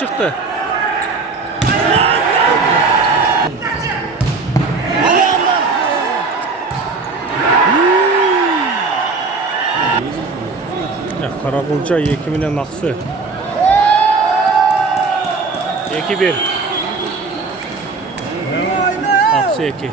çıktı. Ya Karakulca yekimine naksı. 2-1. Naksı 2.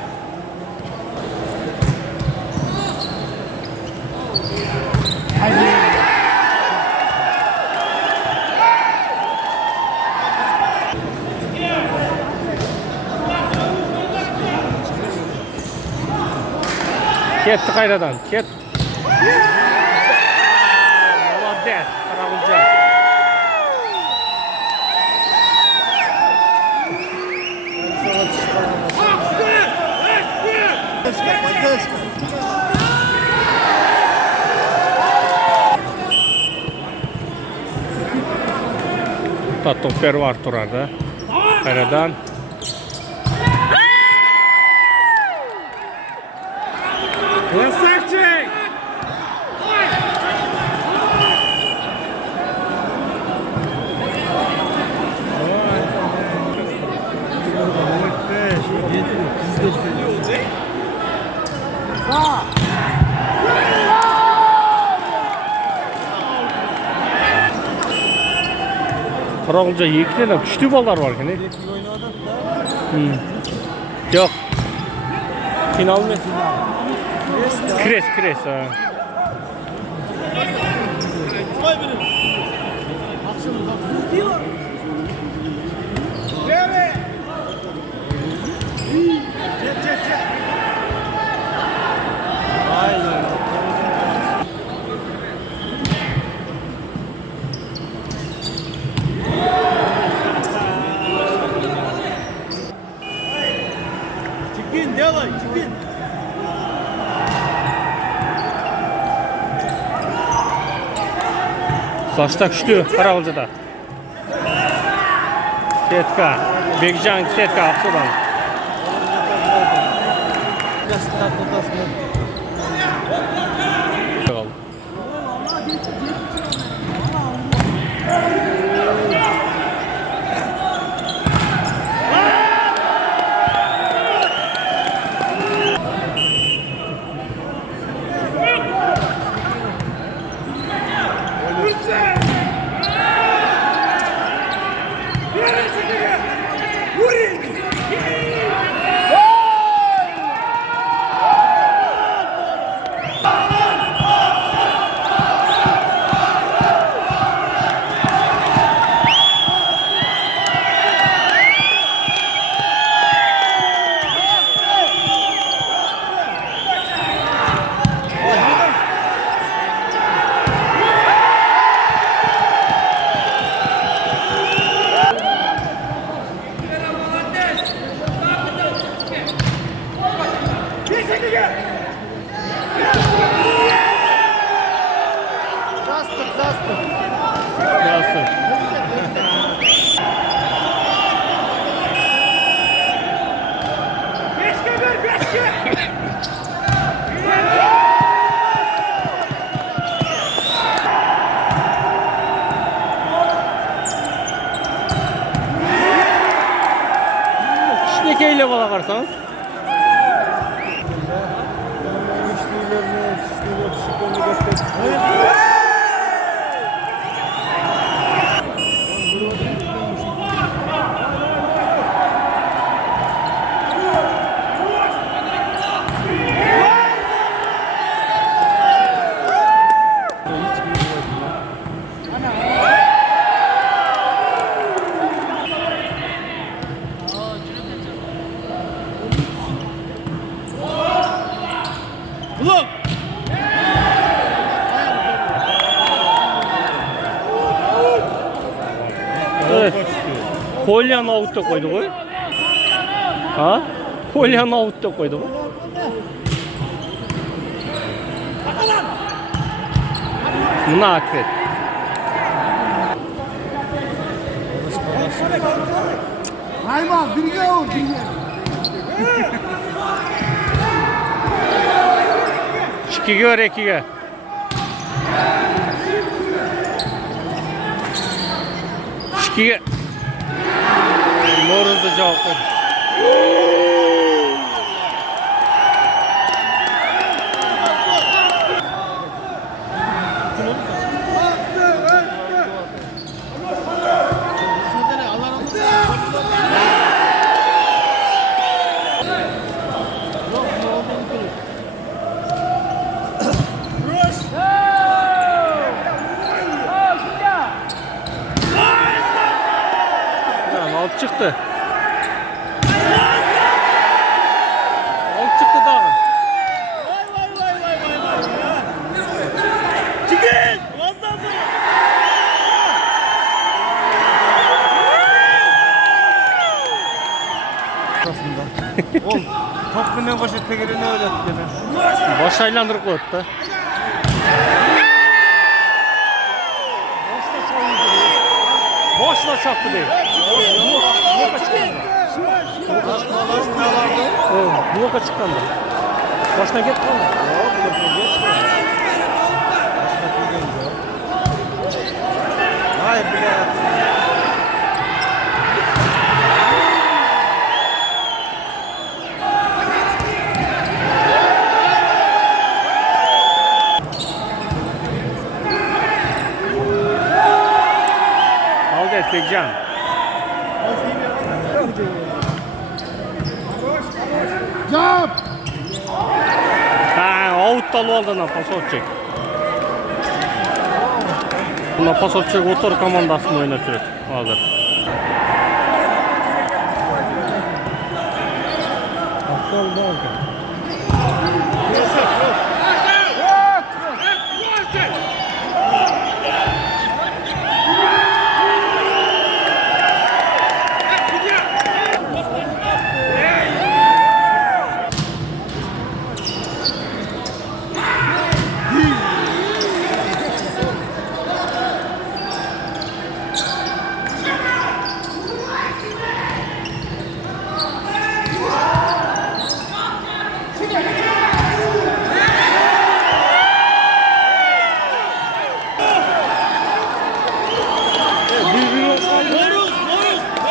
Ketdi qayradan. Ket. Молодец, Karakulca. Top var turarda. Qayradan. Красавчик! Karakulca yekilene güçlü ballar var ki ne? Yok. Final mi? Kres ha. Çıkın, делай, çıkın. Saçta güçlü Karakulca'da. Setka. Bekcan Setka Aksu'dan. Nekeyle bala varsanız? Kolyan avutta koydu koy. Ha? Kolyan avutta koydu koy. Buna akret. Hayvan, birge ol, birge. İkiga var, ikiga. İkiga. Noruz da cevap verdi. Alt çıktı. Alt çıktı daha. Çıkın! Oğlum, top ne başı tekerini öğretti gene. Baş aylandırıp koydu da. Boşla çaktı değil. Bloka çıkandı. Başına git kaldı. Hayır bile. Al gel Pekcan. Yap! Ha, avuttal oldu na pas atacak. Buna pas atacak otor komandasını oynatıyor hazır. Aksal da aldı.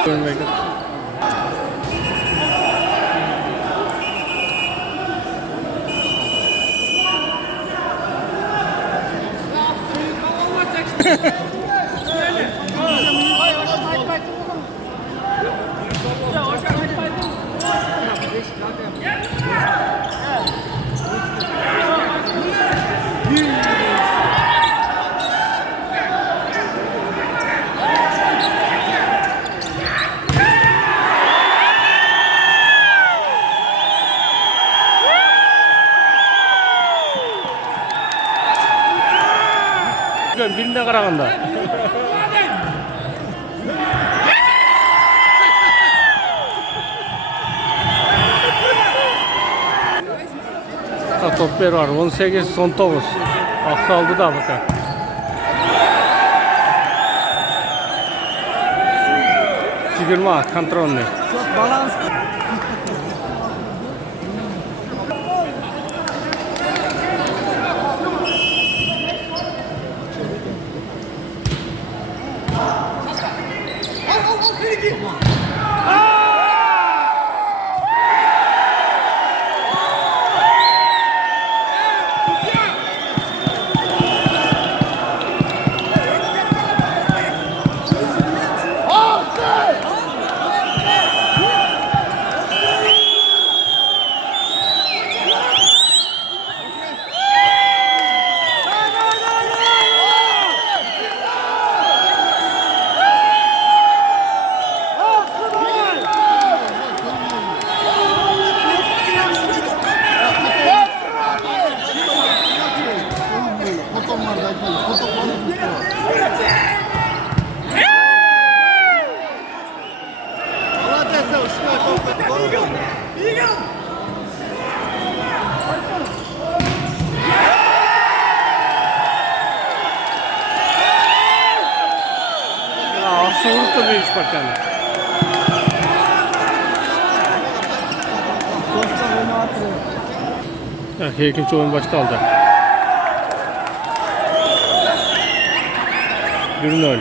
Görmekte. Birinde qaraganda. Top ver var 18-19. Aksaldı da bakın. Sigirma kontrolünü. Çok balans. Soğurdu bir iş bakalım. Evet, ikinci oyun başladı. 1-0.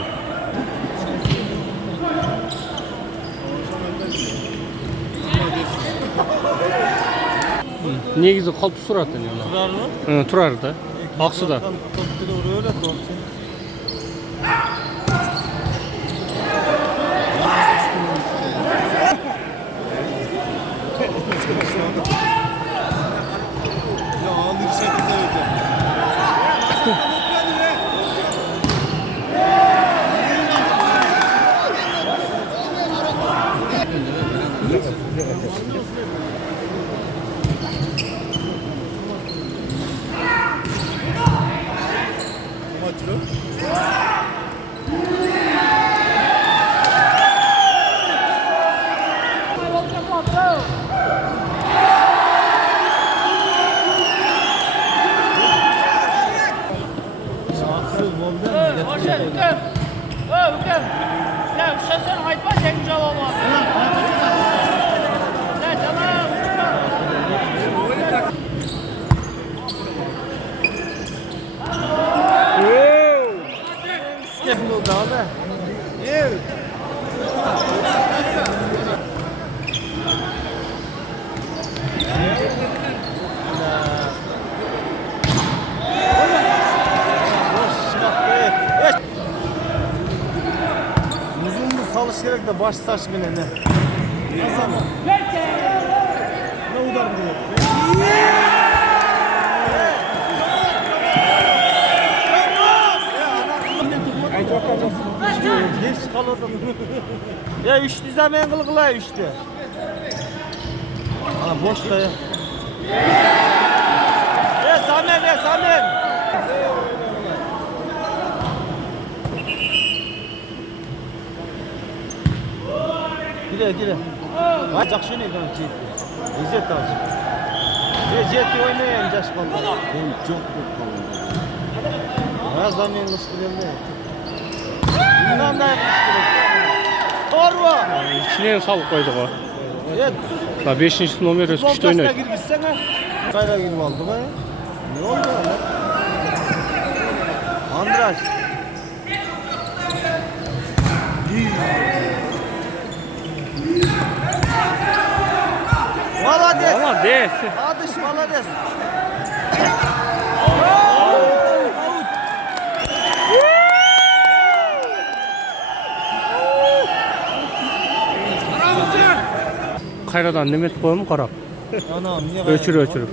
Негізі қалып тұрады не ona. Turar mı? Turar da. Aksı da. Toptu da vuruyor öyle top. Ya aldık şekilde öyle. لا استاذ هيطلع لك جوابات لا تمام Skepin oldu abi. Evet. Uzun mu salış gerek de baş saç bile ne? Ne zaman? Ne udar bu? Geç kalırdım. Ya üçlü zaman kılgıla üçlü. Ana boş da ya. Ya Samen. Gire. Acak şunu yıkan ciddi. İzzet alacak. Ciddi oynayan caş vallahi. Ben çok korkuyorum. Ha zamen kışkırıyor ne? Bundan da kışkırıyor. Torba. İçine salıp koyduk o. Evet. 5. номер өз күшті Bombasına ойнайды. girip gitsene. Kayra girip aldı be. Ne oldu lan? Andraş. Malades. Ama de. Adış Malades. Қайрадан неметіп қоямын қарап. Anam niye Өчіріп.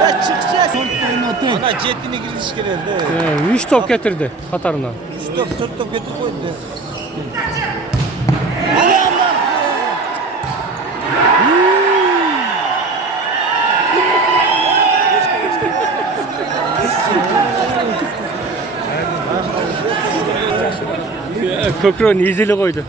Ya çıkacak. Ana jetini giriş girerdi. 3 top getirdi қатарынан. 3 top 4 top getir koydu. Көкірін езелі қойды.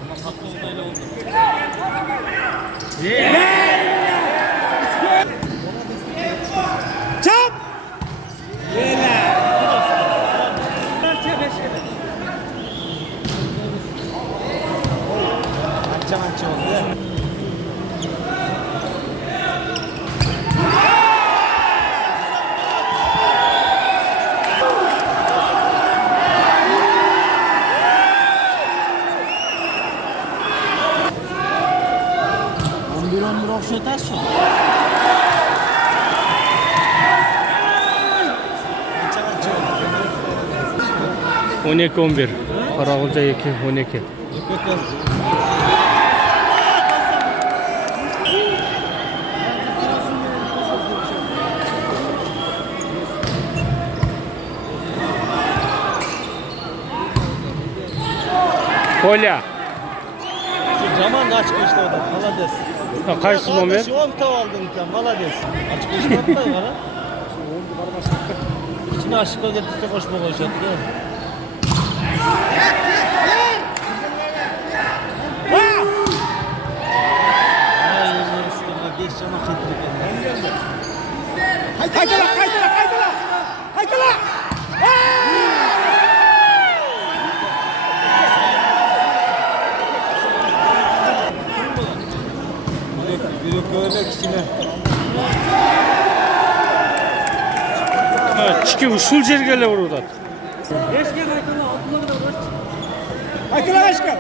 Anca oldu. Bir okşatarsın. 12-11. Қарағылжа 2-12. Коля. Zaman kaç geçti o da? Malades. Қайсысы номер? 10 tav aldın ki Malades. Açık geçti atmayın bana. İçine aşıkla getirse koşma koşattı. Geç cama getirip Kaytala! Bir yok öyle içine. Ha, çiki usul jergele vurudat. Aykıla başkan.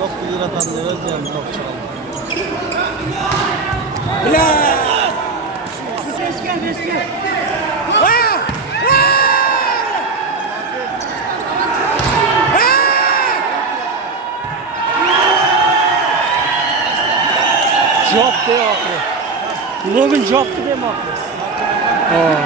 Yok bir lira tanrı özleyen yok çaldı. Cevap de aklı. Logan cevap de mi aklı? Ha.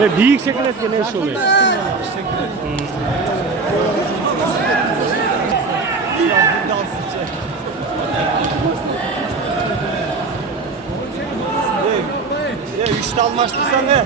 Ve büyük şekilde ne iş oluyor? Ya 3 dal açtıysan ne?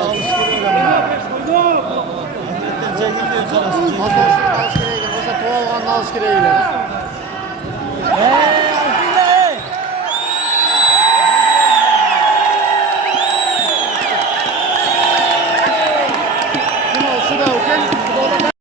Alışkireye gel. Olsa tuvalgan alışkireye gel.